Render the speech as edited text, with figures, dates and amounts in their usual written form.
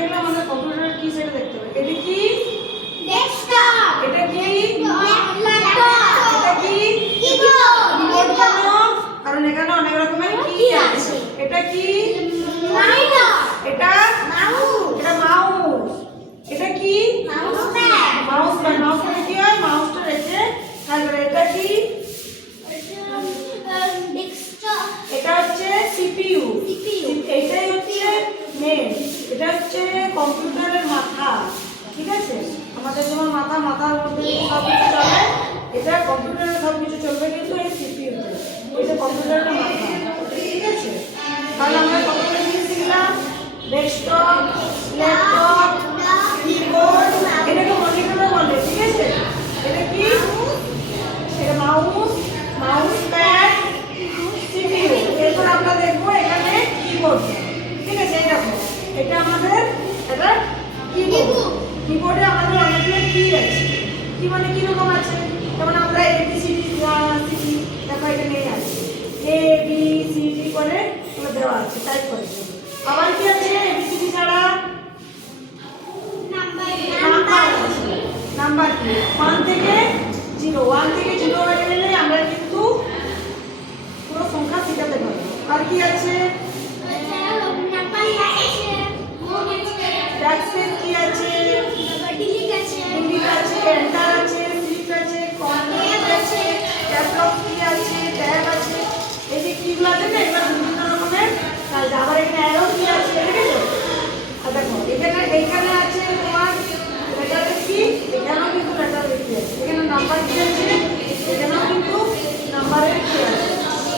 দেখলে আমাদের কম্পিউটারের কি সেটা দেখতে হবে। এটা কি ডেস্কটপ, এটা কি ল্যাপটপ, এটা কি কিবোর্ড। কেন? কারণ এখানে অনেক রকমের কি আছে। এটা কি মনিটর, এটা মাউস, এটা মাউস, এটা কি mouse pad, mouse pad. Mouse pad কি হয়? মাউসটা রেখে তারপরে এটা কি ডেস্কটপ, এটা হচ্ছে সিপিইউ, এটাই হচ্ছে মেন, এটা হচ্ছে কম্পিউটারের মাথা। ঠিক আছে, আমাদের যেমন মাথার মধ্যে সব কিছু চলে, এটা কম্পিউটারে সব কিছু চলবে কিন্তু এই সিপিইউ তে, এটা কম্পিউটারের মাথা। ঠিক আছে, তাহলে আমরা কতগুলো জিনিস শিখলাম। ডেস্কটপ, ল্যাপটপ, কিবোর্ড, এটাকে মনিটরও বলে। ঠিক আছে, এটা কি এটা মাউস, মাউস প্যাড, সিপিইউ। এরপর আমরা দেখবো এখানে কিবোর্ড। ঠিক আছে, এই দেখো এটা আমাদের এটা কিবোর্ড। কিবোর্ডে আমাদের অনেকগুলো কি আছে। কি মানে কি রকম আছে, যেমন আমরা এবিসিডি শিখি, দেখো এখানে আছে এ বি সি ডি করে দেওয়া আছে, টাইপ করে। আবার কি আছে এবিসিডি ছাড়া? নাম্বার কি 1 থেকে 0, 1 থেকে 0 হয়ে গেলে আমরা কিন্তু পুরো সংখ্যা শিখাতে পারবো। আর কি আছে? ব্যাকস্পেস কি আছে? ডিলিট আছে, এন্টার আছে, শিফট আছে, কন্ট্রোল আছে, ট্যাব কি আছে, ট্যাব আছে। এই যে কিগুলো আছে না, এগুলো বিভিন্ন রকমের কাজ। আবার এখানে অ্যারো কি আছে, দেখেছো? আর দেখো এখানে আছে তোমার লেটার কি, এখানেও কিন্তু লেটার কি আছে, এখানে নাম্বার কি আছে,